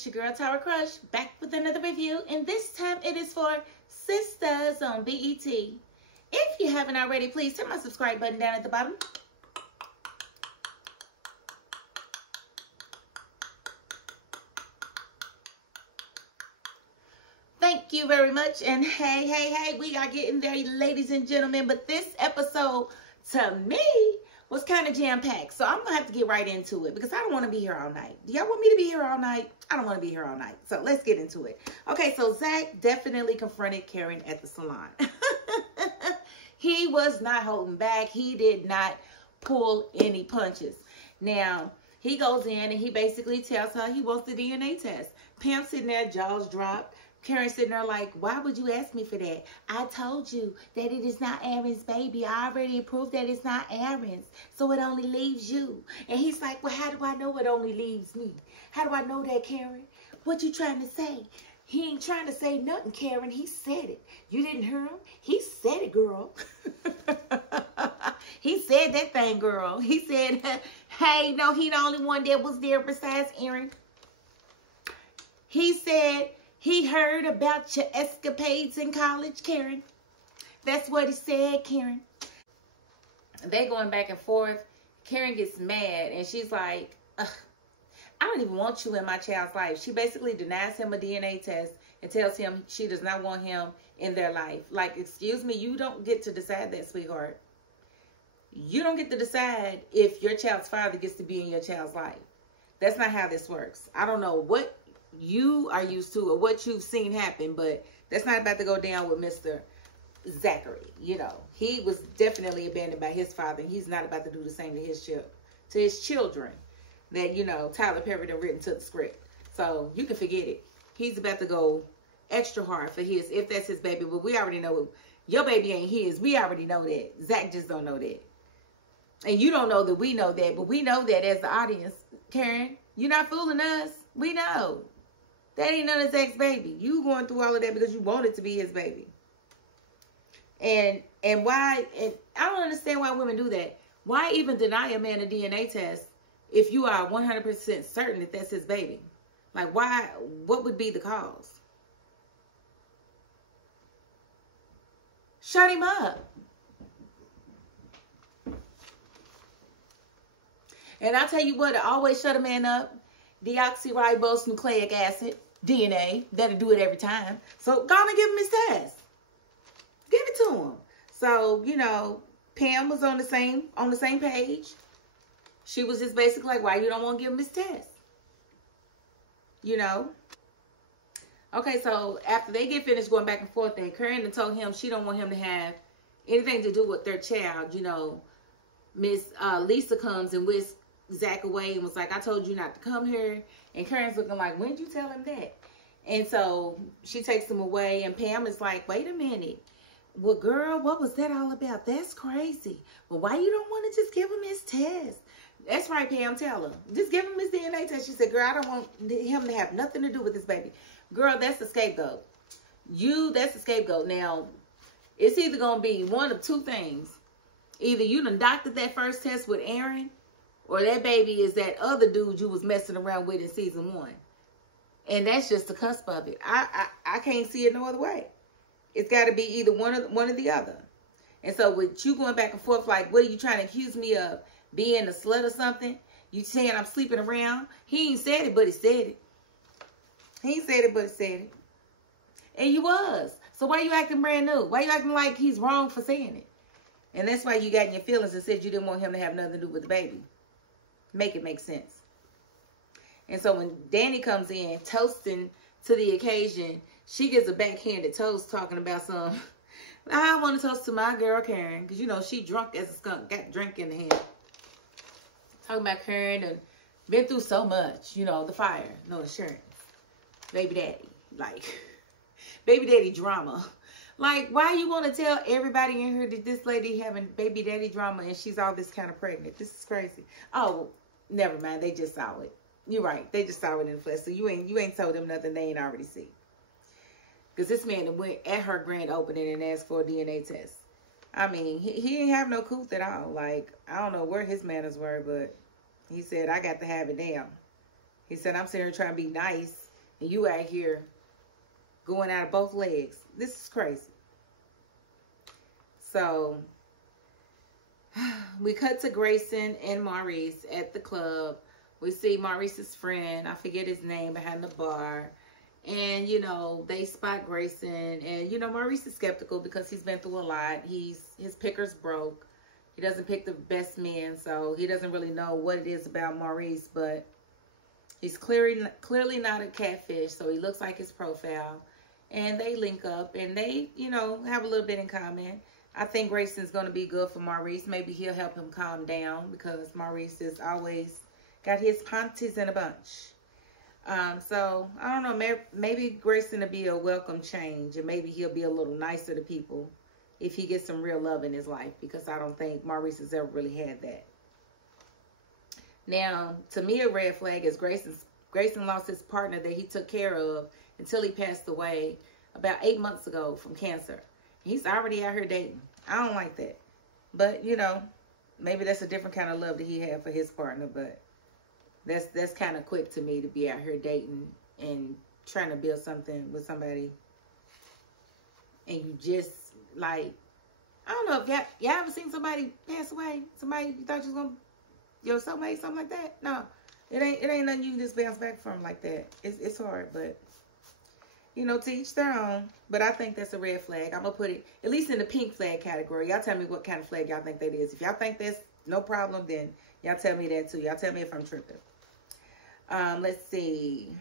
it's your girl Tower Crush, back with another review, and this time it is for Sistas on BET. If you haven't already, please hit my subscribe button down at the bottom. Thank you very much, and hey, we are getting there, ladies and gentlemen, but this episode, to me, was kind of jam-packed, so I'm going to have to get right into it because I don't want to be here all night. Do y'all want me to be here all night? I don't want to be here all night, so let's get into it. Okay, so Zach definitely confronted Karen at the salon. He was not holding back. He did not pull any punches. Now, he goes in and he basically tells her he wants the DNA test. Pam sitting there, jaws dropped. Karen sitting there like, why would you ask me for that? I told you that it is not Aaron's baby. I already proved that it's not Aaron's. So it only leaves you. And he's like, well, how do I know it only leaves me? How do I know that, Karen? What you trying to say? He ain't trying to say nothing, Karen. He said it. You didn't hear him? He said it, girl. He said that thing, girl. He said, hey, no, he the only one that was there besides Aaron. He said, he heard about your escapades in college, Karen. That's what he said, Karen. They going back and forth. Karen gets mad, and she's like, ugh, I don't even want you in my child's life. She basically denies him a DNA test and tells him she does not want him in their life. Like, excuse me, you don't get to decide that, sweetheart. You don't get to decide if your child's father gets to be in your child's life. That's not how this works. I don't know what you are used to or what you've seen happen, but that's not about to go down with Mr. Zachary. You know, he was definitely abandoned by his father, and he's not about to do the same to his children that, you know, Tyler Perry done written to the script. So you can forget it. He's about to go extra hard for his, if that's his baby. But we already know your baby ain't his. We already know that. Zach just don't know that. And you don't know that we know that, but we know that as the audience. Karen, you're not fooling us. We know. That ain't none of Zach's baby. You going through all of that because you want it to be his baby. And why, and I don't understand why women do that. Why even deny a man a DNA test if you are 100% certain that that's his baby? Like, why, what would be the cause? Shut him up. And I'll tell you what, I always shut a man up. Deoxyribose nucleic acid, DNA, that'll do it every time. So go on and give him his test. Give it to him. So, you know, Pam was on the same page. She was just basically like, why you don't want to give him his test? You know? Okay, so after they get finished going back and forth, then Karen told him she don't want him to have anything to do with their child. You know, Miss Lisa comes and whisks Zach away and was like, I told you not to come here. And Karen's looking like, when did you tell him that? And so she takes him away, and Pam is like, wait a minute. Well, girl, what was that all about? That's crazy. Well, why you don't want to just give him his test? That's right, Pam, tell her. Just give him his DNA test. She said, girl, I don't want him to have nothing to do with this baby. Girl, that's the scapegoat. That's the scapegoat. Now, it's either going to be one of two things. Either you done doctored that first test with Aaron, or that baby is that other dude you was messing around with in season 1. And that's just the cusp of it. I can't see it no other way. It's got to be either one or the other. And so with you going back and forth, like, what are you trying to accuse me of? Being a slut or something? You saying I'm sleeping around? He ain't said it, but he said it. He ain't said it, but he said it. And you was. So why you acting brand new? Why you acting like he's wrong for saying it? And that's why you got in your feelings and said you didn't want him to have nothing to do with the baby. Make it make sense. And so when Danny comes in, toasting to the occasion, she gives a backhanded toast talking about some, I want to toast to my girl Karen. Because, you know, she drunk as a skunk, got drink in the hand. Talking about Karen and been through so much. You know, the fire, no insurance. Baby daddy. Like, baby daddy drama. Like, why you want to tell everybody in here that this lady having baby daddy drama and she's all this kind of pregnant? This is crazy. Oh, never mind. They just saw it. You're right. They just saw it in the flesh. So you ain't told them nothing they ain't already see. Because this man went at her grand opening and asked for a DNA test. I mean, he didn't have no couth at all. Like, I don't know where his manners were, but he said, I got to have it down. He said, I'm sitting here trying to be nice. And you out here going out of both legs. This is crazy. So we cut to Grayson and Maurice at the club. We see Maurice's friend, I forget his name, behind the bar. And, you know, they spot Grayson. And, you know, Maurice is skeptical because he's been through a lot. His picker's broke. He doesn't pick the best men, so he doesn't really know what it is about Maurice. But he's clearly not a catfish, so he looks like his profile. And they link up, and they, you know, have a little bit in common. I think Grayson's going to be good for Maurice. Maybe he'll help him calm down because Maurice is always got his panties in a bunch. So, I don't know, maybe Grayson will be a welcome change, and maybe he'll be a little nicer to people if he gets some real love in his life, because I don't think Maurice has ever really had that. Now, to me, a red flag is Grayson lost his partner that he took care of until he passed away about 8 months ago from cancer. He's already out here dating. I don't like that. But, you know, maybe that's a different kind of love that he had for his partner, but that's kind of quick to me to be out here dating and trying to build something with somebody. And you just, like, I don't know if y'all ever seen somebody pass away? Somebody you thought you was going to, your soulmate, something like that? No. It ain't nothing you can just bounce back from like that. It's hard, but, you know, to each their own. But I think that's a red flag. I'm going to put it at least in the pink flag category. Y'all tell me what kind of flag y'all think that is. If y'all think that's no problem, then y'all tell me that too. Y'all tell me if I'm tripping. Let's see.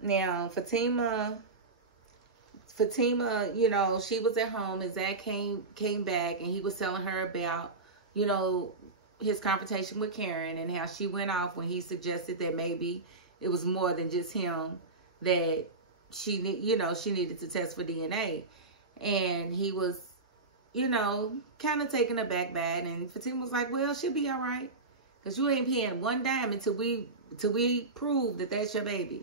Now, Fatima, you know, she was at home and Zach came back, and he was telling her about, you know, his confrontation with Karen and how she went off when he suggested that maybe it was more than just him, that she needed to test for DNA. And he was, you know, kind of taken aback by it. And Fatima was like, well, she'll be all right, because you ain't paying one dime until we prove that that's your baby.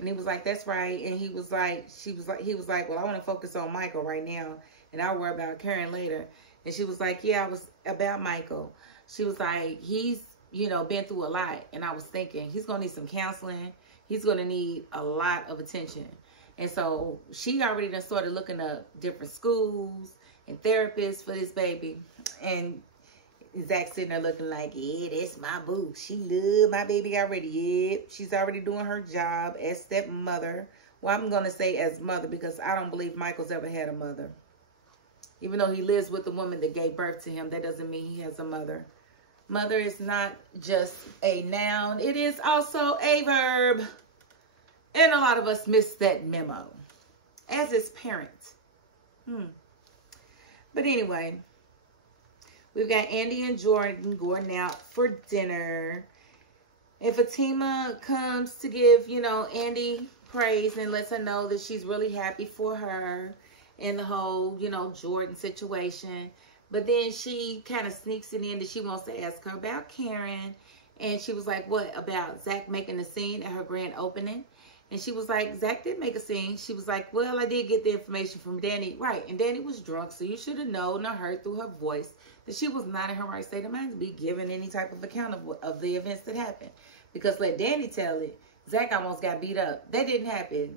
And he was like, that's right. And he was like, well, I want to focus on Michael right now, and I'll worry about Karen later. And she was like, yeah, I was about Michael. She was like, he's, you know, been through a lot. And I was thinking, he's going to need some counseling. He's going to need a lot of attention. And so she already done started looking up different schools and therapists for this baby. And Zach sitting there looking like, yeah, that's my boo. She love my baby already. Yeah, she's already doing her job as stepmother. Well, I'm going to say as mother, because I don't believe Michael's ever had a mother. Even though he lives with the woman that gave birth to him, that doesn't mean he has a mother. Mother is not just a noun. It is also a verb. And a lot of us miss that memo. As is parents. But anyway, we've got Andy and Jordan going out for dinner. And Fatima comes to give, you know, Andy praise and lets her know that she's really happy for her in the whole, you know, Jordan situation. But then she kind of sneaks it in that she wants to ask her about Karen. And she was like, what about Zach making a scene at her grand opening? And she was like, Zach did make a scene. She was like, well, I did get the information from Danny. Right, and Danny was drunk, so you should have known or heard through her voice that she was not in her right state of mind to be giving any type of account of the events that happened. Because let Danny tell it, Zach almost got beat up. That didn't happen.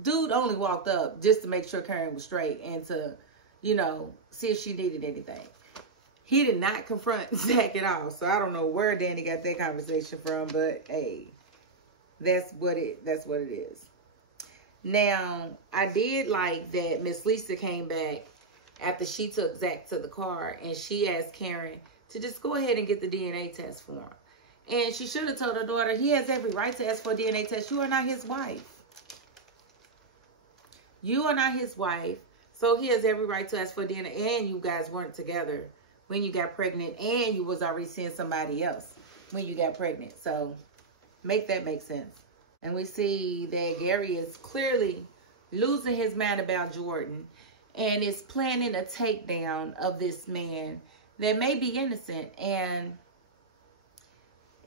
Dude only walked up just to make sure Karen was straight and to, you know, see if she needed anything. He did not confront Zach at all. So I don't know where Danny got that conversation from, but hey, that's what it is. Now, I did like that Miss Lisa came back after she took Zach to the car, and she asked Karen to just go ahead and get the DNA test for him. And she should have told her daughter, he has every right to ask for a DNA test. You are not his wife. You are not his wife. So he has every right to ask for DNA. And you guys weren't together when you got pregnant. And you was already seeing somebody else when you got pregnant. So make that make sense. And we see that Gary is clearly losing his mind about Jordan and is planning a takedown of this man that may be innocent. And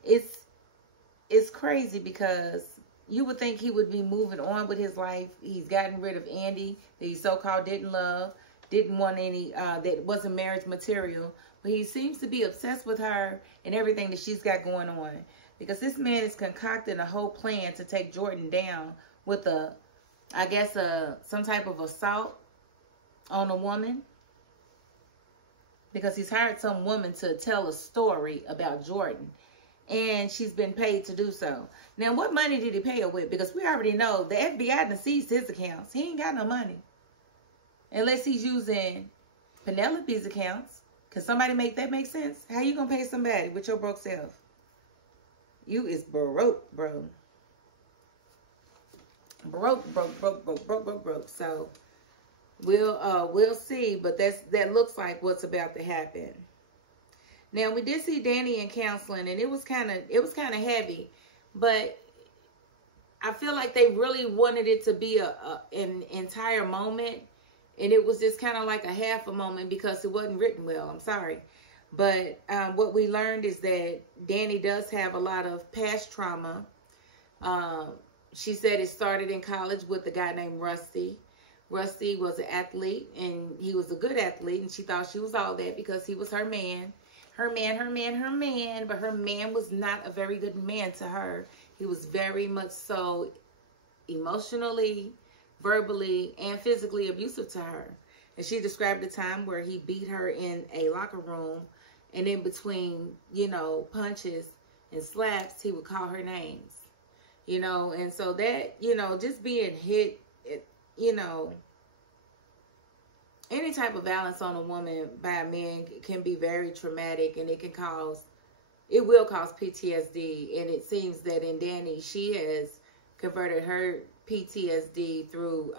it's crazy because you would think he would be moving on with his life. He's gotten rid of Andy that he so-called didn't love, didn't want any, that wasn't marriage material. But he seems to be obsessed with her and everything that she's got going on. because this man is concocting a whole plan to take Jordan down with some type of assault on a woman, because he's hired some woman to tell a story about Jordan, and she's been paid to do so. Now, what money did he pay her with? Because we already know the FBI done seized his accounts. He ain't got no money. Unless he's using Penelope's accounts. Can somebody make that make sense? How you gonna pay somebody with your broke self? You is broke, bro. Broke. So we'll see, but that looks like what's about to happen. Now, we did see Danny in counseling, and it was kind of heavy, but I feel like they really wanted it to be an entire moment, and it was just kind of like a half a moment because it wasn't written well. I'm sorry. But what we learned is that Danny does have a lot of past trauma. She said it started in college with a guy named Rusty. Rusty was an athlete, and he was a good athlete, and she thought she was all that because he was her man. Her man, but her man was not a very good man to her. He was very much so emotionally, verbally, and physically abusive to her. And she described a time where he beat her in a locker room, and in between, punches and slaps, he would call her names, and so that, just being hit, any type of violence on a woman by a man can be very traumatic, and it will cause PTSD. And it seems that in Danny, she has converted her PTSD through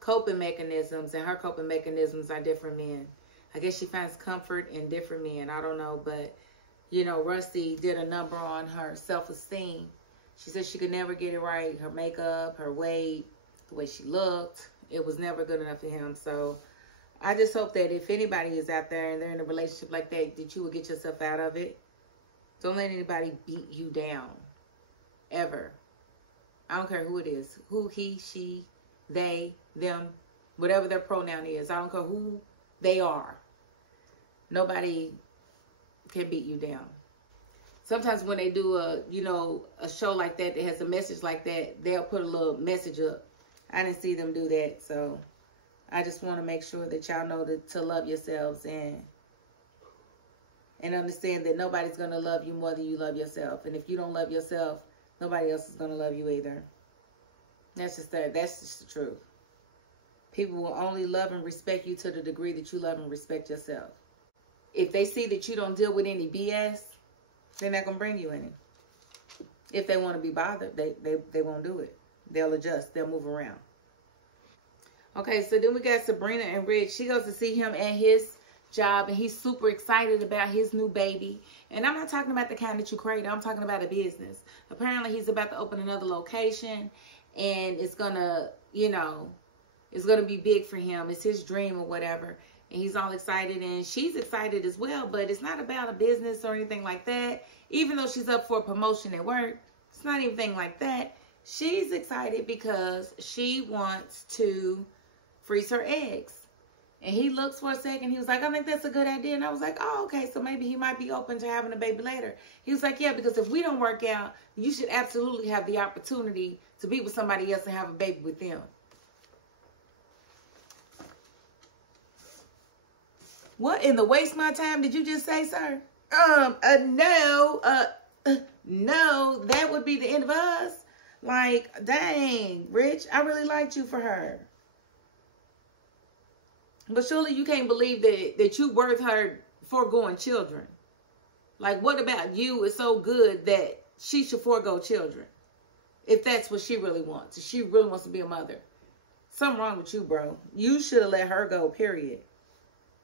coping mechanisms, and her coping mechanisms are different men. I guess she finds comfort in different men. I don't know, but Rusty did a number on her self-esteem. She said she could never get it right. Her makeup, her weight, the way she looked, it was never good enough for him. So I just hope that if anybody is out there and they're in a relationship like that you will get yourself out of it. Don't let anybody beat you down. Ever. I don't care who it is. Who, he, she, they, them, whatever their pronoun is. I don't care who they are. Nobody can beat you down. Sometimes when they do a show like that has a message like that, they'll put a little message up. I didn't see them do that, so I just want to make sure that y'all know to love yourselves and understand that nobody's going to love you more than you love yourself. And if you don't love yourself, nobody else is going to love you either. That's just the truth. People will only love and respect you to the degree that you love and respect yourself. If they see that you don't deal with any BS, they're not going to bring you any. If they want to be bothered, they won't do it. They'll adjust. They'll move around. Okay, so then we got Sabrina and Rich. She goes to see him at his job, and he's super excited about his new baby. And I'm not talking about the kind that you create. I'm talking about a business. Apparently, he's about to open another location, and it's gonna, it's gonna be big for him. It's his dream or whatever. And he's all excited, and she's excited as well. But it's not about a business or anything like that. Even though she's up for a promotion at work, it's not anything like that. She's excited because she wants to freeze her eggs. And he looks for a second. He was like, I think that's a good idea. And I was like, oh, okay, so maybe he might be open to having a baby later. He was like, yeah, because if we don't work out, you should absolutely have the opportunity to be with somebody else and have a baby with them. What in the waste my time did you just say, sir? No, that would be the end of us. Like, dang, Rich, I really liked you for her. But surely you can't believe that you worth her foregoing children. Like, what about you is so good that she should forego children? If that's what she really wants. If she really wants to be a mother. Something wrong with you, bro. You should have let her go, period.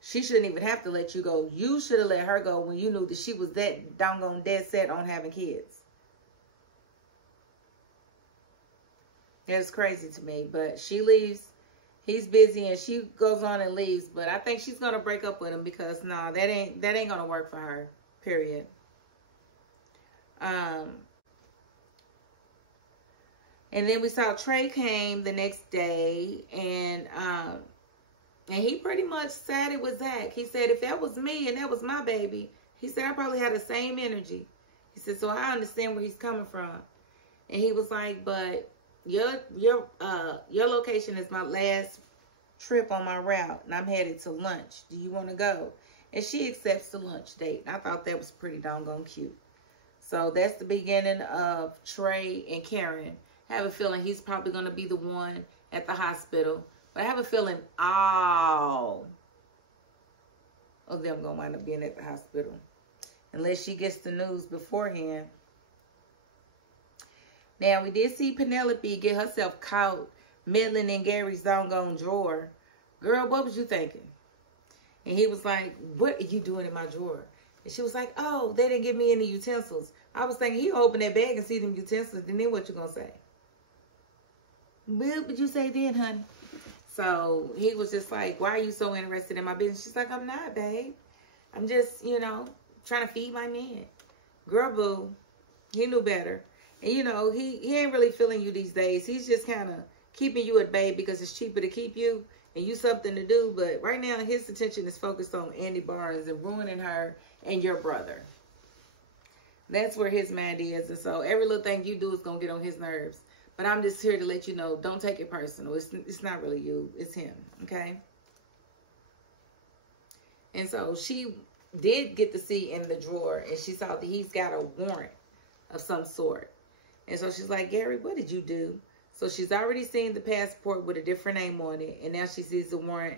She shouldn't even have to let you go. You should have let her go when you knew that she was that doggone dead set on having kids. That's crazy to me. But she leaves. He's busy and she goes on and leaves. But I think she's going to break up with him because, no, that ain't going to work for her. Period. And then we saw Trey came the next day, and he pretty much sided with Zach. He said, if that was me and that was my baby, he said, I probably had the same energy. He said, so I understand where he's coming from. And he was like, but your location is my last trip on my route, and I'm headed to lunch. Do you want to go? And she accepts the lunch date. And I thought that was pretty doggone cute. So that's the beginning of Trey and Karen. I have a feeling he's probably going to be the one at the hospital. But I have a feeling all of them going to wind up being at the hospital. Unless she gets the news beforehand. Now, we did see Penelope get herself caught meddling in Gary's doggone drawer. Girl, what was you thinking? And he was like, what are you doing in my drawer? And she was like, oh, they didn't give me any utensils. I was thinking, he'll open that bag and see them utensils, and then what you going to say? What would you say then, honey? So he was just like, why are you so interested in my business? She's like, I'm not, babe. I'm just, you know, trying to feed my man. Girl, boo. He knew better. And, you know, he ain't really feeling you these days. He's just kind of keeping you at bay because it's cheaper to keep you and you something to do. But right now, his attention is focused on Andy Barnes and ruining her and your brother. That's where his mind is. And so every little thing you do is going to get on his nerves. But I'm just here to let you know, don't take it personal. It's not really you. It's him. Okay? And so she did get to see in the drawer, and she saw that he's got a warrant of some sort. And so she's like, Gary, what did you do? So she's already seen the passport with a different name on it, and now she sees the warrant,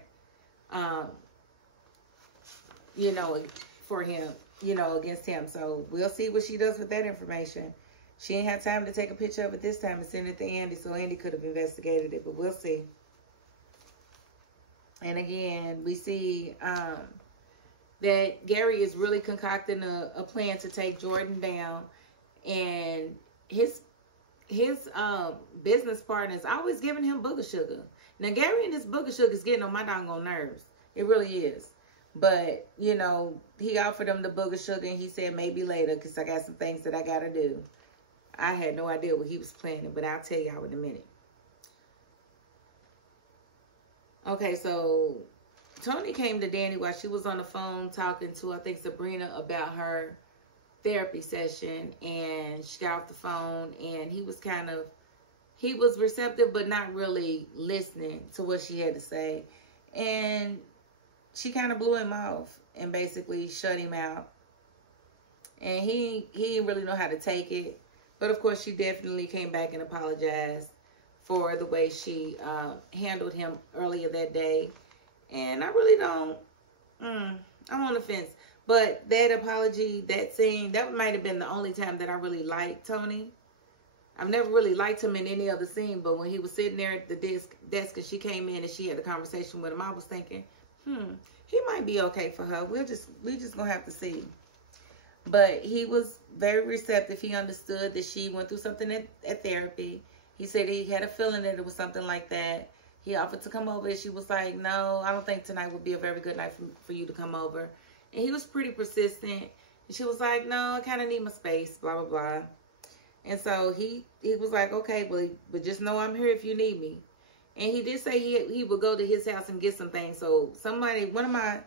you know, for him, you know, against him. So we'll see what she does with that information. She ain't had time to take a picture of it this time and send it to Andy, so Andy could have investigated it, but we'll see. And again, we see that Gary is really concocting a plan to take Jordan down, and his business partner is always giving him booger sugar. Now, Gary and this booger sugar is getting on my doggone nerves. It really is. But, you know, he offered him the booger sugar, and he said maybe later because I got some things that I got to do. I had no idea what he was planning, but I'll tell y'all in a minute. Okay, so Tony came to Danny while she was on the phone talking to, I think, Sabrina about her therapy session, and she got off the phone, and he was receptive but not really listening to what she had to say, and she kind of blew him off and basically shut him out, and he didn't really know how to take it. But of course she definitely came back and apologized for the way she handled him earlier that day, and I really don't I'm on the fence. But that apology, that scene, that might have been the only time that I really liked Tony. I've never really liked him in any other scene, but when he was sitting there at the desk and she came in and she had a conversation with him, I was thinking, he might be okay for her. We just gonna have to see. But he was very receptive. He understood that she went through something at therapy. He said he had a feeling that it was something like that. He offered to come over, and she was like, no, I don't think tonight would be a very good night for you to come over. And he was pretty persistent. And she was like, no, I kind of need my space, blah, blah, blah. And so he was like, okay, but just know I'm here if you need me. And he did say he would go to his house and get some things. So one of my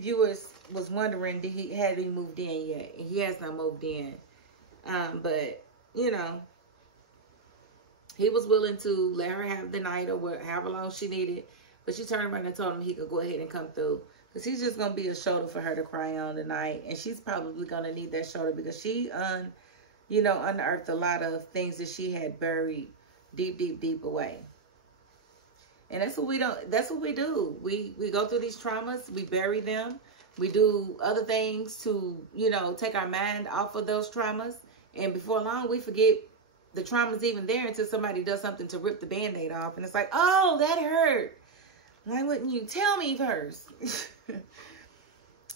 viewers was wondering, had he moved in yet? And he has not moved in. But, you know, he was willing to let her have the night or however long she needed. But she turned around and told him he could go ahead and come through. Because he's just going to be a shoulder for her to cry on tonight. And she's probably going to need that shoulder because she, unearthed a lot of things that she had buried deep, deep, deep away. And that's what we do. We go through these traumas. We bury them. We do other things to, take our mind off of those traumas. And before long, we forget the trauma's even there until somebody does something to rip the Band-Aid off. And it's like, oh, that hurt. Why wouldn't you tell me first?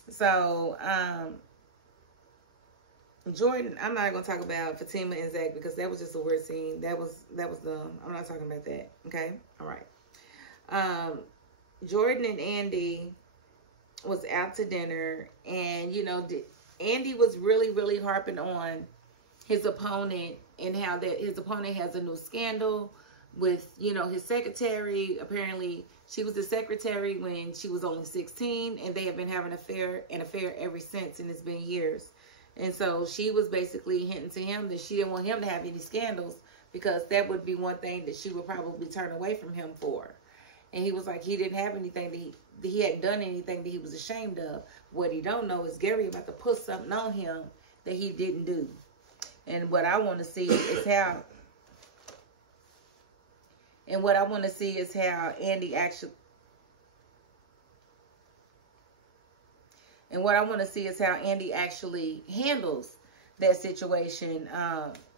So, Jordan, I'm not going to talk about Fatima and Zach because that was just a weird scene. That was dumb. I'm not talking about that. Okay? All right. Jordan and Andy was out to dinner, and, Andy was really, really harping on his opponent and how that his opponent has a new scandal with, his secretary. Apparently, she was the secretary when she was only 16, and they have been having an affair ever since, and it's been years. And so she was basically hinting to him that she didn't want him to have any scandals, because that would be one thing that she would probably turn away from him for. And he was like, he didn't have anything that he hadn't done anything that he was ashamed of. What he don't know is Gary about to put something on him that he didn't do. And what I want to see is how, Andy actually, handles that situation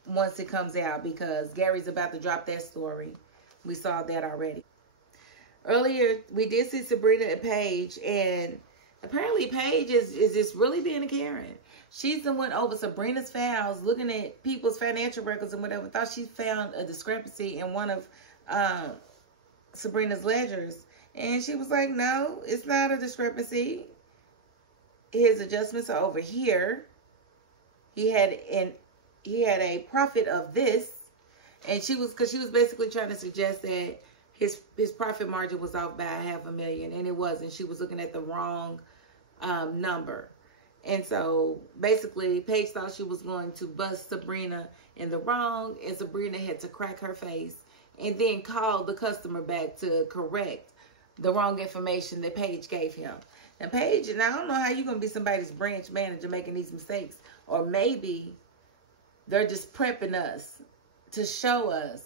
once it comes out, because Gary's about to drop that story. We saw that already. Earlier, we did see Sabrina and Paige, and apparently Paige is just really being a Karen. She's the one over Sabrina's files, looking at people's financial records and whatever. Thought she found a discrepancy in one of Sabrina's ledgers. And she was like, no, it's not a discrepancy. His adjustments are over here. He had a profit of this. And because she was basically trying to suggest that his profit margin was off by $500,000, and it wasn't. She was looking at the wrong number. And so basically Paige thought she was going to bust Sabrina in the wrong, and Sabrina had to crack her face and then call the customer back to correct the wrong information that Paige gave him. And Paige, and I don't know how you're going to be somebody's branch manager making these mistakes, or maybe they're just prepping us to show us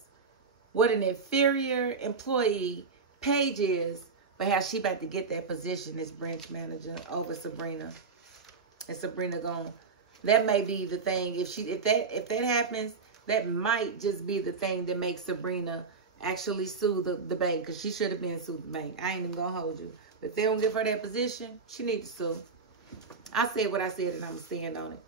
what an inferior employee Paige is, but how she about to get that position as branch manager over Sabrina. And Sabrina that may be the thing. If that happens, that might just be the thing that makes Sabrina actually sue the bank, because she should have been sued the bank. I ain't even gonna hold you. But if they don't give her that position, she needs to sue. I said what I said, and I'm gonna stand on it.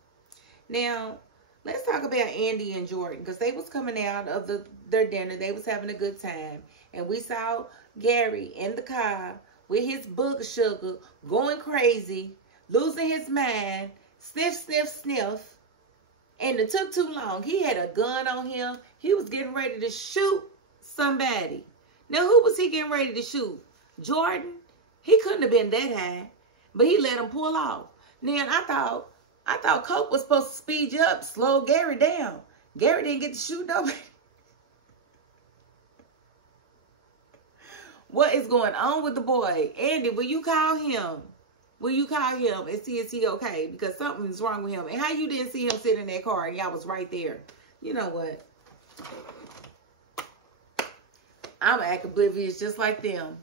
Now, let's talk about Andy and Jordan, because they was coming out of their dinner. They was having a good time. And we saw Gary in the car with his booger sugar going crazy, losing his mind, sniff, sniff, sniff. And it took too long. He had a gun on him. He was getting ready to shoot somebody. Now, who was he getting ready to shoot? Jordan? He couldn't have been that high, but he let him pull off. Then I thought Coke was supposed to speed you up, slow Gary down. Gary didn't get to shoot nobody. What is going on with the boy? Andy, will you call him? Will you call him and see is he okay? Because something's wrong with him. And how you didn't see him sit in that car and y'all was right there? You know what? I'm act oblivious just like them.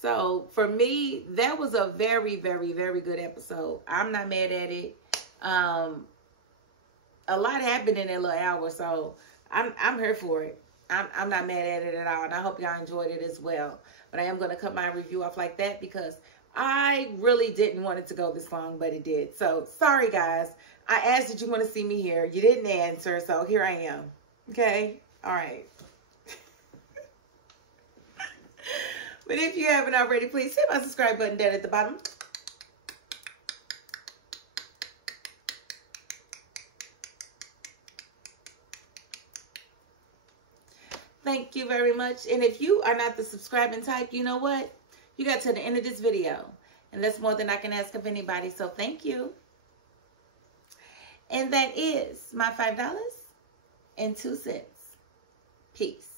So for me, that was a very, very, very good episode. I'm not mad at it. A lot happened in that little hour, so I'm here for it. I'm not mad at it at all, and I hope y'all enjoyed it as well. But I am going to cut my review off like that because I really didn't want it to go this long, but it did. So sorry, guys. I asked that you want to see me here. You didn't answer, so here I am. Okay? All right. But if you haven't already, please hit my subscribe button down at the bottom. Thank you very much. And if you are not the subscribing type, you know what? You got to the end of this video. And that's more than I can ask of anybody. So thank you. And that is my $5.02. Peace.